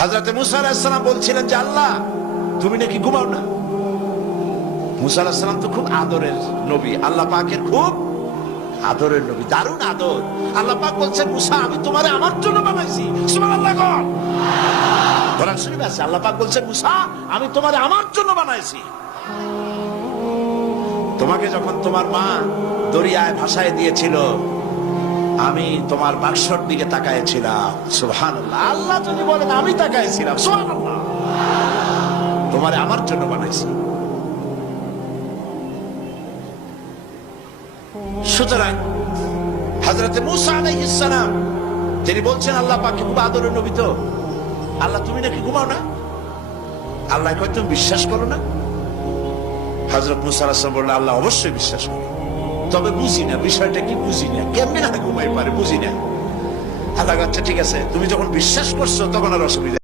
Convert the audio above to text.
হযরত মুসা আলাইহিস সালাম বলছিলেন যে আল্লাহ তুমি নাকি ঘুমাও না। মুসা আলাইহিস সালাম তো খুব আদরের নবী, আল্লাহ পাকের খুব আদরের নবী, দারুণ আদর। আল্লাহ পাক বলছেন মুসা আমি তোমারে আমার জন্য বানাইছি। সুবহানাল্লাহ। কোরআন শরীফে আছে আল্লাহ পাক বলছেন মুসা আমি তোমারে আমার জন্য বানাইছি। তোমাকে যখন তোমার মা দরিয়ায় ভাসায় দিয়েছিল আমি তোমার বাক্সর দিকে তাকাইছিলাম। সুবহানাল্লাহ। আল্লাহ যদি বলেন আমি তাকাইছিলাম, সুবহানাল্লাহ। তোমারে আমার জন্য বানাইছি। সুতরাং হযরত মুসা আলাইহিস সালাম তিনি বলছেন আল্লাহ পাককে খুব আদরের নবী, তো আল্লাহ তুমি নাকি ঘুমাও না? আল্লাহ কয় তুমি বিশ্বাস করো না? হযরত মুসা আলাইহিস সালাম বললেন আল্লাহ অবশ্যই বিশ্বাস করি, তবে বুঝি না বিষয়টা কি, বুঝি না কেমনে না ঘুমাই পারে, বুঝি না। আল্লাহ আচ্ছা ঠিক আছে, তুমি যখন বিশ্বাস করছো তখন আর অসুবিধা